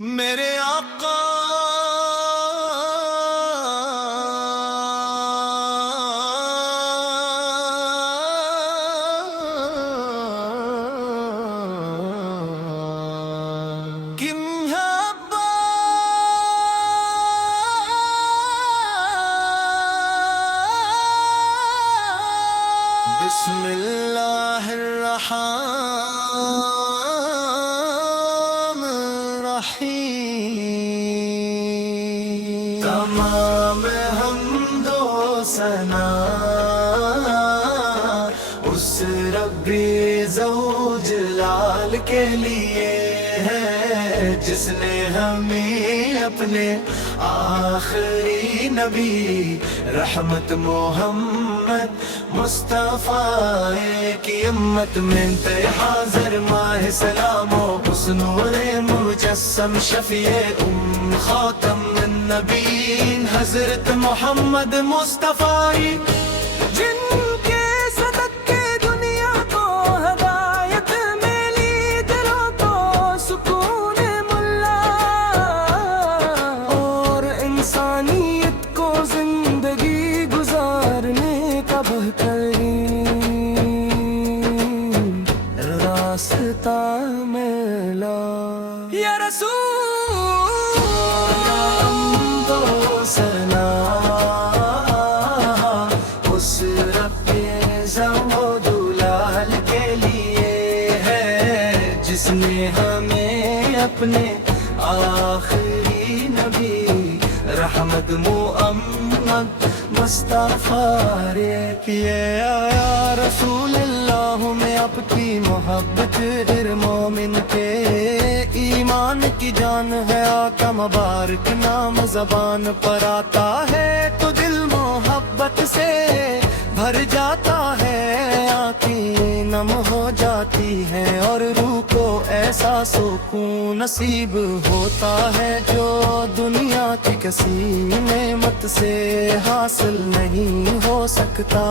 میرے آقا کی محبت بسم اللہ الرحمن الرحیم تمام حمد و ثنا اس رب ذو جلال کے لیے ہے جس نے ہمیں اپنے آخری نبی رحمت محمد مصطفیٰ کی امت میں حاضر ماہ سلام و اس نور مجسم شفیع خاتم النبیین حضرت محمد مصطفیٰ جن کے صدقے دنیا کو ہدایت ملی دلوں کو سکون ملا اور انسانیت کو زندگی گزارنے کا بہترین راستہ ملا یا رسول حمد و ثنا اس رب ذو جلال کے لیے ہے جس نے ہمیں اپنے آخری نبی رحمت محمد مصطفیٰ کیے یا رسول اللہ میں آپ کی محبت ہر مومن کے ایمان کی جان ہے آقا مبارک نام زبان پر آتا ہے تو دل محبت سے بھر جاتا ہے آنکھیں نم ہو جاتی ہے اور روح کو ایسا سکون نصیب ہوتا ہے جو دنیا کی کسی نعمت سے حاصل نہیں ہو سکتا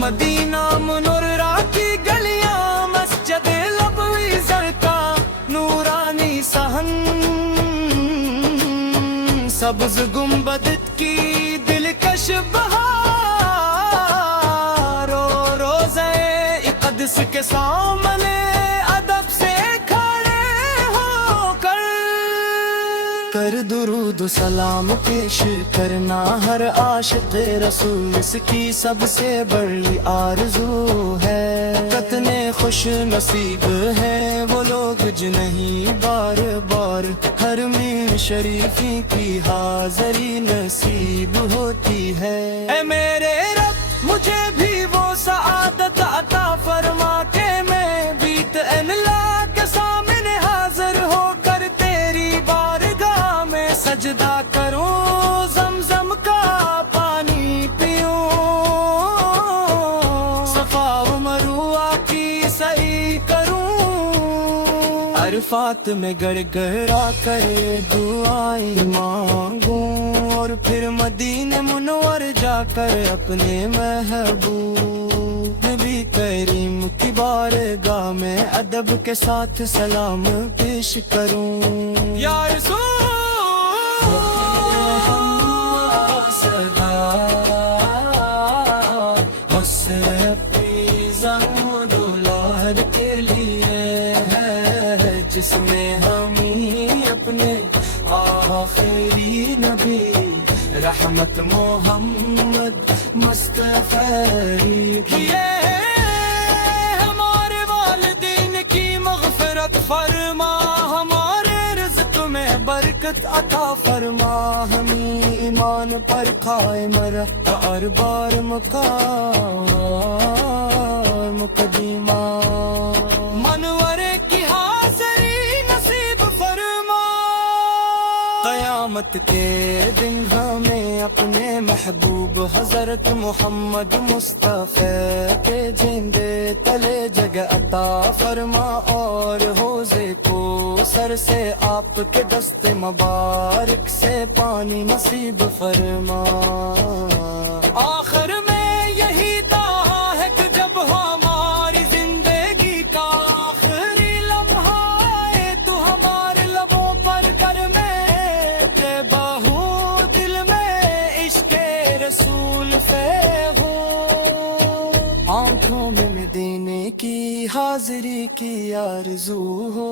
مدینہ منورہ کی گلیاں مسجد نبوی زرکا نورانی صحن سبز گنبد کی دلکش بہار روزے اقدس کے سامنے ادب سے کھڑے ہو کر درود و سلام پیش کرنا ہر عاشق رسول اس کی سب سے بڑی آرزو ہے کتنے خوش نصیب ہیں وہ لوگ جنہیں بار بار حرم شریفی کی حاضری نصیب ہوتی ہے اے میرے رب مجھے بھی وہ سعادت عطا فرما کہ میں بیت اللہ کے سامنے حاضر ہو کر تیری بارگاہ میں سجدہ کروں زمزم کا پانی پیوں صفا و مروہ کی سعی کروں عرفات میں گڑ گڑا کر دعائیں مانگوں اور پھر مدینہ منور جا کر اپنے محبوب نبی کریم کی بارگاہ میں ادب کے ساتھ سلام پیش کروں یا رسول کے لیے ہے جس میں ہمیں اپنے آخری نبی رحمت محمد مصطفیٰ کیے ہمارے والدین کی مغفرت فرما ہمارے رزق میں برکت عطا فرما ہمیں ایمان پر قائم رکھ اور بار مقام قدیمہ منور کی حاضری نصیب فرما قیامت کے دن ہمیں اپنے محبوب حضرت محمد مصطفیٰ کے جھنڈے تلے جگہ عطا فرما اور حوضے کو سر سے آپ کے دست مبارک سے پانی نصیب فرما آخر میں یہی دعا ہے کہ جب ہماری زندگی کا آخری لمحہ آئے تو ہمارے لب کی حاضری کی آرزو ہو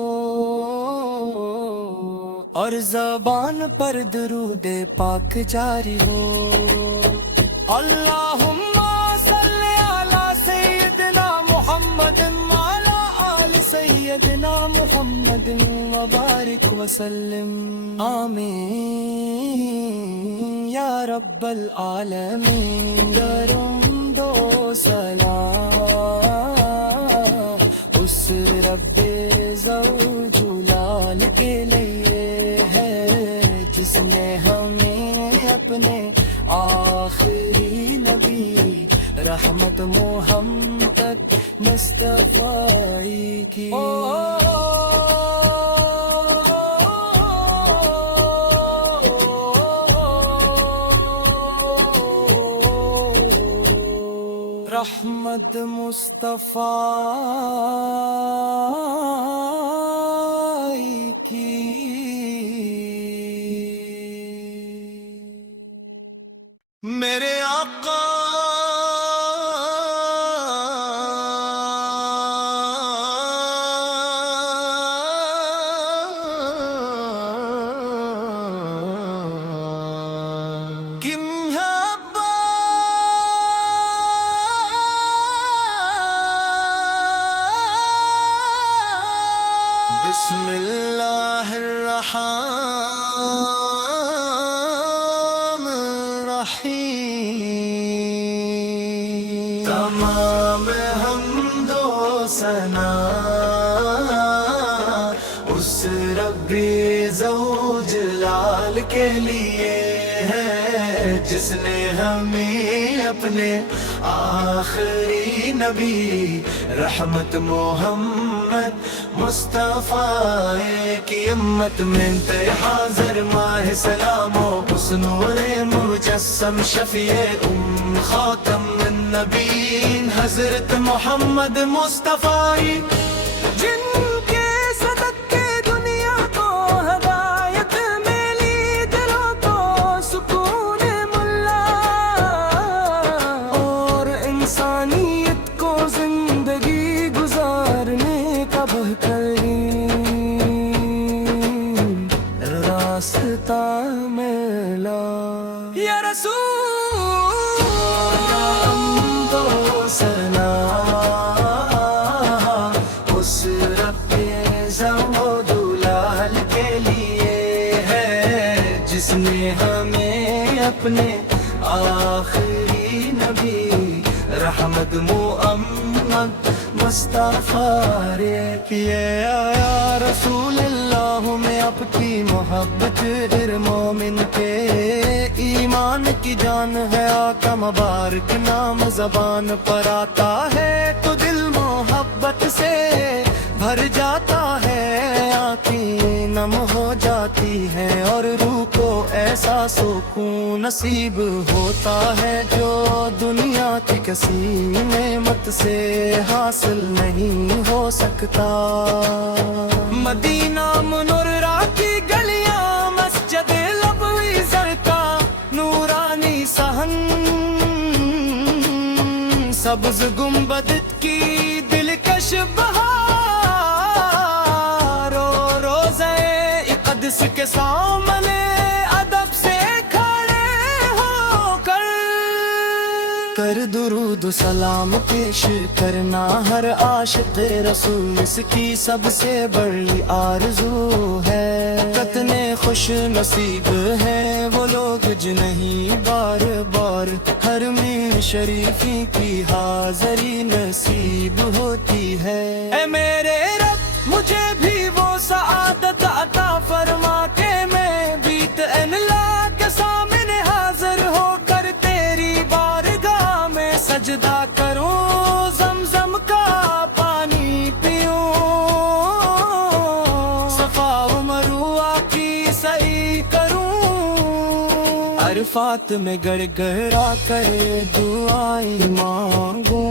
اور زبان پر درود پاک جاری ہو اللہم صلی علی سیدنا محمد وعلی آل سیدنا محمد وبارک وسلم آمین یا رب العالمین درود و سلام اس رب ذوالجلال کے لیے ہے جس نے ہمیں اپنے آخری نبی رحمت محمد تک مصطفی کی رحمت مصطفی کی میرے آقا کی بسم اللہ الرحمن الرحیم تمام حمد و ثنا اس رب ذوالجلال کے لیے ہے جس نے ہمیں اپنے آخری نبی رحمت محمد مصطفی کی امت میں حاضر ماہ سلام و اس نور مجسم شفیع خاتم النبیین حضرت محمد مصطفی جن کے صدقے دنیا کو ہدایت ملی دلوں کو سکون ملا اور انسانیت کو زندگی گزارنے کا بہترین راستہ ملا یا رسول حمد و ثنا اس رب ذوالجلال کے لیے ہے جس نے ہمیں اپنے آخری نبی رحمت محمد مصطفی کیے یا رسول اللہ میں آپ کی محبت ہر مومن کے ایمان کی جان ہے آقا مبارک نام زبان پر آتا ہے تو دل محبت سے بھر جاتا ہے آنکھیں نم ہو جاتی ہیں اور روح کو ایسا سکون نصیب ہوتا ہے جو دنیا کی کسی نعمت سے حاصل نہیں ہو سکتا مدینہ منورہ کی گلیاں مسجد نبوی زرکا نورانی صحن سبز گنبد کی دلکش بہار اور روضہ اقدس کے سامنے ادب سے کھڑے ہو کر درود و سلام پیش کرنا ہر عاشق رسول اس کی سب سے بڑی آرزو ہے کتنے خوش نصیب ہیں وہ لوگ جنہیں بار بار حرم شریفی کی حاضری نصیب ہوتی ہے اے میرے رب مجھے بھی وہ سعادت عطا فرما کے میں بیت اللہ کے سامنے حاضر ہو کر تیری بارگاہ میں سجدہ کروں زمزم کا پانی پیوں صفا و مروہ کی سعی کروں عرفات میں گڑ گڑا کر دعائیں مانگوں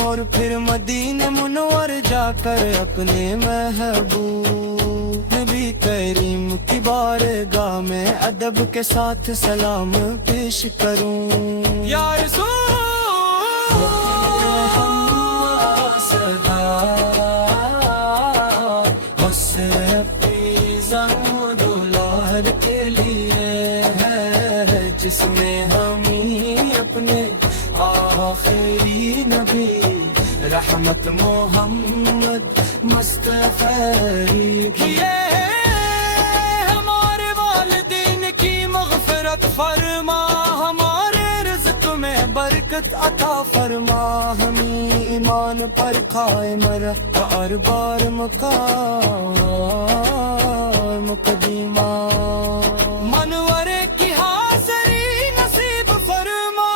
اور پھر مدینہ منور جا کر اپنے محبوب نبی کریم کی بارگاہ میں ادب کے ساتھ سلام پیش کروں یا رسول صدا دولار کے لیے ہے، جس میں ہم ہی اپنے آخری نبی رحمت محمد مصطفی کیے، ہمارے والدین کی مغفرت فرما، ہمارے رزق میں برکت عطا فرما، ہمیں ایمان پر قائم رکھ اور بار مقدمہ منورے کی حاضری نصیب فرما،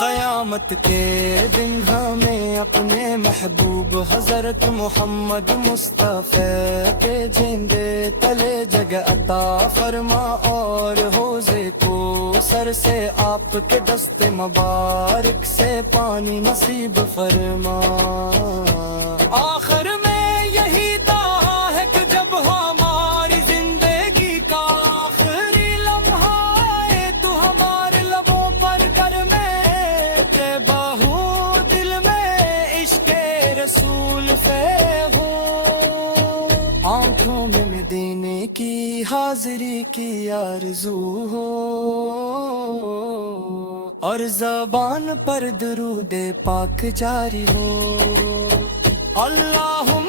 قیامت کے دن ہمیں اپنے محبوب حضرت محمد مصطفیٰ کے جھنڈے تلے جگہ عطا فرما، اور حوضے کو سر سے آپ کے دست مبارک سے پانی نصیب فرما۔ آخر میں یہی دعا ہے کہ جب ہماری زندگی کا آخری لمحہ آئے تو ہمارے لبوں پر کرمے بہو دل میں عشق رسول فیض ہو، آنکھوں میں مدینے کی حاضری کی آرزو ہو، اور زبان پر درود پاک جاری ہو۔ اللہم